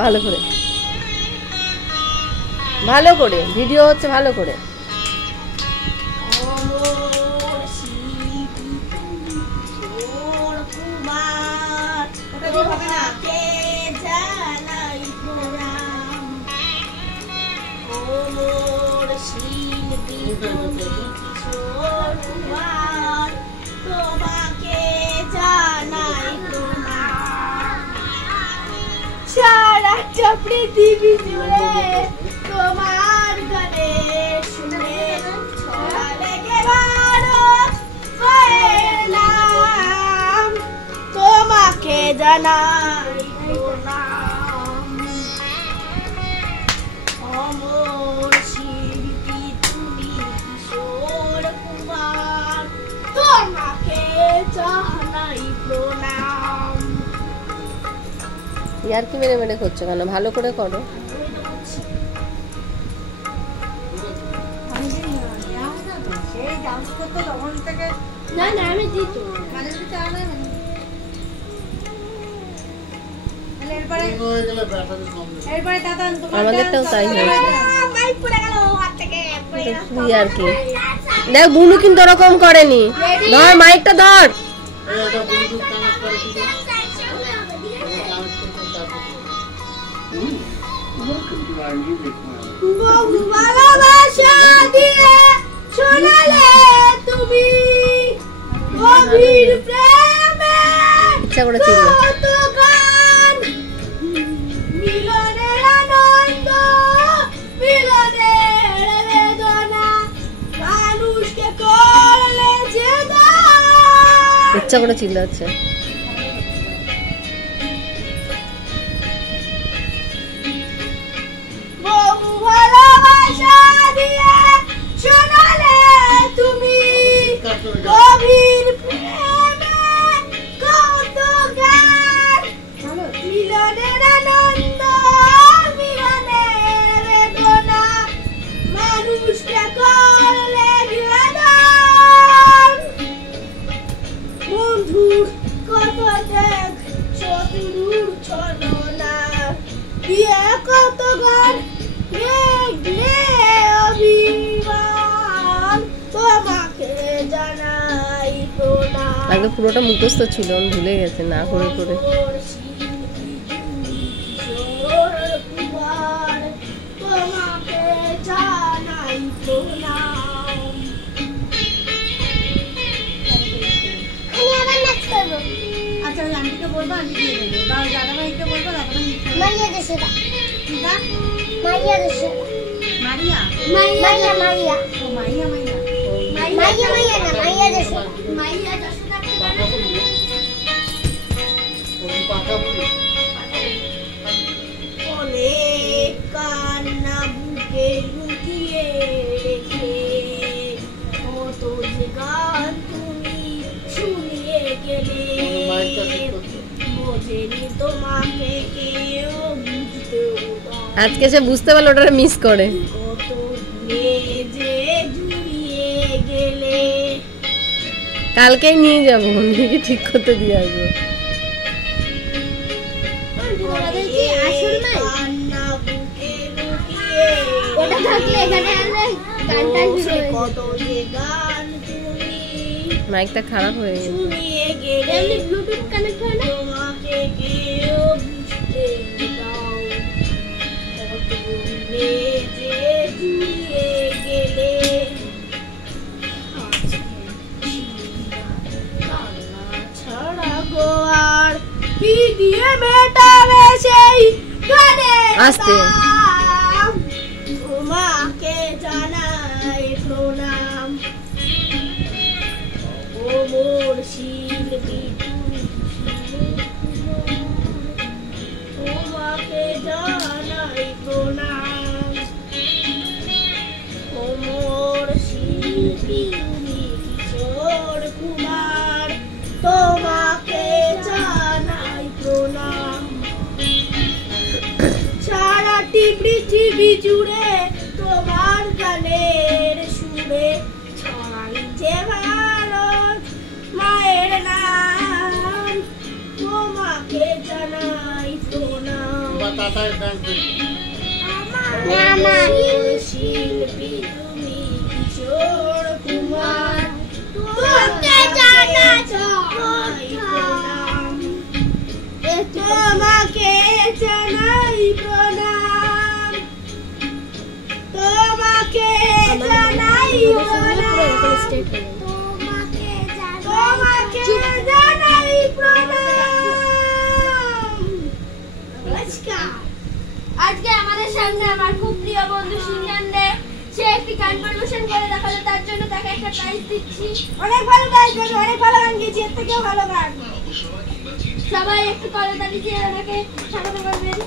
ভালো করে ভালো করে ভিডিও হচ্ছে ভালো করে। সারা পৃথিবী জুড়ে তোমার গানে শুনে ছড়া লেগে ভারত পেলাম, তোমাকে জানাই প্রণাম। অমর শিল্পী তুমি কিশোর কুমার, তোমাকে জানাই প্রণাম। ইয়ার কি মেরে মেরে করছো কেন? ভালো করে করো। আমাদেরটাও তাই হয়েছে আর কি। দেখ বুনু কিন্তু ওরকম করেনি। ধর মাইকটা ধর। বহু ভালোবাসা দিয়ে শোনালে তুমি গভীর প্রেমে ইচ্ছা করে ছিল কত গান, মিলনের আনন্দ মিলনের বেদনা মানুষকে করলে যে দান। ইচ্ছা করে চিল্লাচ্ছে। বহু ভালোবাসা দিয়ে শোনালে তুমি গভীর প্রেমে কত গান, মিলনের আনন্দ মিলনের বেদনা মানুষকে করলে যে দান। বন্ধুর কত দেখ শত্রুর ছলনা দিয়ে কত গান মেঘলে অভিমান, তোমাকে জানাই প্রণাম। আগে পুরোটা মুখস্থ ছিল, আমি ভুলে গেছে না করে করে। তোমাকে জানাই প্রণাম। আচ্ছা ওই আন্টিকে বলবো, আন্টি দিয়ে দেবে। বা দাদা ভাইকে বলবো, দাদা ভাই মারিয়া দেশে কিনা মারিয়া দেশে মারিয়া মারিয়া মারিয়া ও মারিয়া মারিয়া মারিয়া মারিয়া না মারিয়া দেশে মারিয়া দেশে অনেক কান্না বুকে লুকিয়ে রেখে কত যে গান তুমি শুনিয়ে গেলে, বোঝেনি তোমাকে কেউ বুঝতেও পারে। আজকে সে বুঝতে পারলো ওটা মিস করে। কত দূরে যে জুড়িয়ে গেলে, কালকেই নিয়ে যাবো, নিজেকে ঠিক করতে দিয়ে আসবো। কান্না বুকে লুকিয়ে ওটা থাকলে এখানে কত যে গান তুমি মাইকটা খারাপ হয়ে গেছে। শুনিয়ে গেলে, ব্লুটুথ কানেক্ট হয় না, তোমাকে কেউ বুঝতে দাও। কত দূরে যে জুড়িয়ে গেলে, কান্না ছাড়া গো আর কি দিয়ে মেটাবে সেই গানের আস্তে। দাম। তোমাকে জানাই প্রণাম। ও মোর শিল্পী তুমি, তোমাকে জানাই প্রণাম। ও মোর শিল্পী তুমি কিশোর কুমার, তোমাকে জানাই প্রণাম। সারাটি পৃথিবী জুড়ে তোমার গানের সুরে ছড়াইছে ভারত মায়ের নাম, তোমাকে জানাই প্রণাম। আমার শিল্পী তুমি কিশোর কুমার তোকে জানাচ্ছি প্রণাম তোমাকে জানাই প্রণাম তোমাকে জানাই প্রণাম তোমাকে জানাই প্রণাম। নমস্কার। আজকে আমাদের সামনে আমার খুব প্রিয় বন্ধু সিনহান দে, সে একটি গান পরিবেশন করে দেখালো, তার জন্য তাকে একটা প্রাইজ দিচ্ছি। অনেক ভালো গান গেছে, অনেক ভালো গান গেছে, এর থেকেও ভালো গান। সবাই একটু করতালি দিয়ে ওনাকে স্বাগত করবেন।